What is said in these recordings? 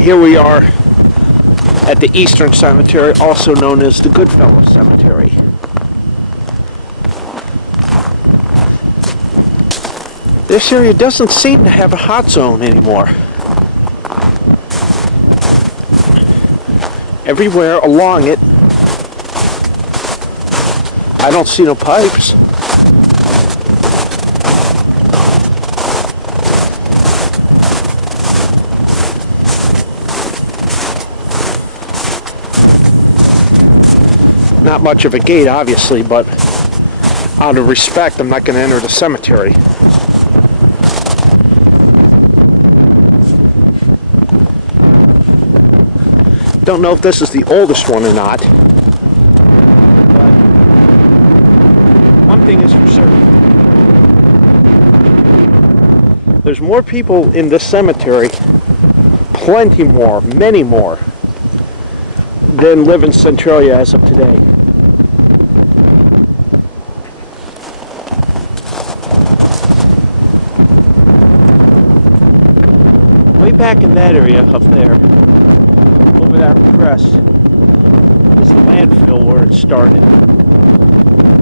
Here we are at the Eastern Cemetery, also known as the Goodfellow Cemetery. This area doesn't seem to have a hot zone anymore. Everywhere along it, I don't see no pipes. Not much of a gate, obviously, but out of respect, I'm not going to enter the cemetery. Don't know if this is the oldest one or not, but one thing is for certain. There's more people in this cemetery, plenty more, many more, than live in Centralia as of today. Way back in that area up there, over that crest, is the landfill where it started.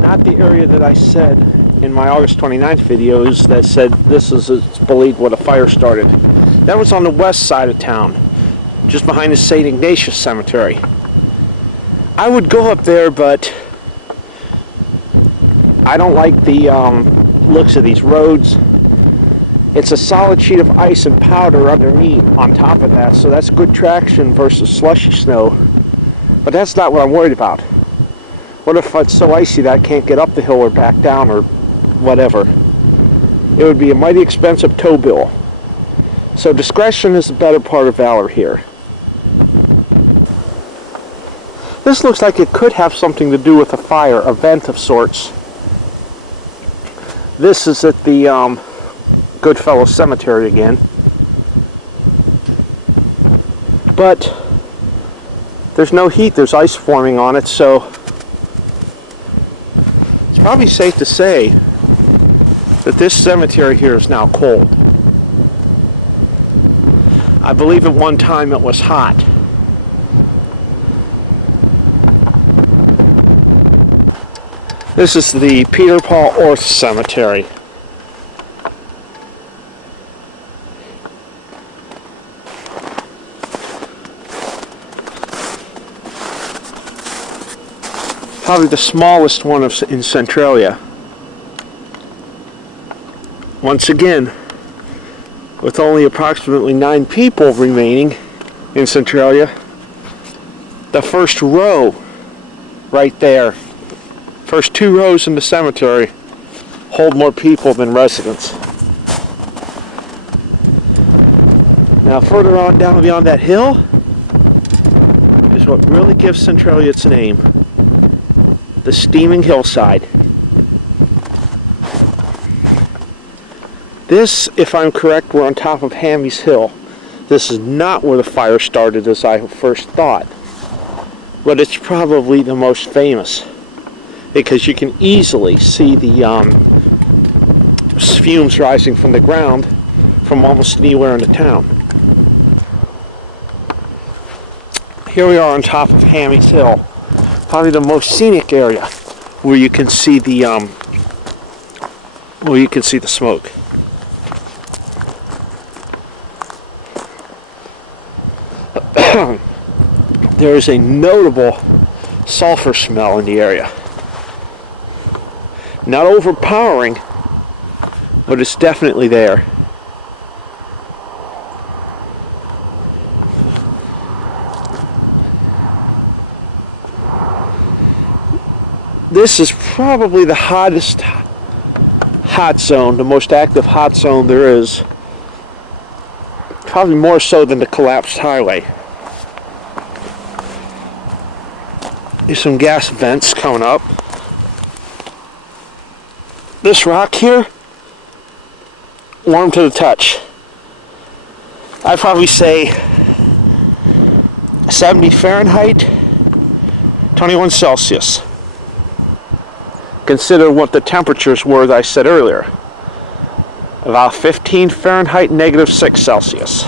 Not the area that I said in my August 29th videos that said this is believed where the fire started. That was on the west side of town, just behind the St. Ignatius Cemetery. I would go up there, but I don't like the looks of these roads. It's a solid sheet of ice and powder underneath on top of that, so that's good traction versus slushy snow. But that's not what I'm worried about. What if it's so icy that I can't get up the hill or back down or whatever? It would be a mighty expensive tow bill. So discretion is the better part of valor here. This looks like it could have something to do with a fire, a vent of sorts. This is at the Goodfellow Cemetery again. But there's no heat, there's ice forming on it, so it's probably safe to say that this cemetery here is now cold. I believe at one time it was hot. This is the Peter Paul Orth Cemetery. Probably the smallest one in Centralia. Once again, with only approximately 9 people remaining in Centralia, the first row right there, first 2 rows in the cemetery, hold more people than residents. Now further on down beyond that hill is what really gives Centralia its name. The steaming hillside. This, if I'm correct, we're on top of Hammy's Hill. This is not where the fire started as I first thought, but it's probably the most famous because you can easily see the fumes rising from the ground from almost anywhere in the town. Here we are on top of Hammy's Hill. Probably the most scenic area where you can see the smoke. There is a notable sulfur smell in the area. Not overpowering, but it's definitely there. This is probably the hottest hot zone, the most active hot zone there is. Probably more so than the collapsed highway. There's some gas vents coming up. This rock here, warm to the touch. I'd probably say 70 Fahrenheit, 21 Celsius. Consider what the temperatures were that I said earlier. About 15 Fahrenheit, -6 Celsius.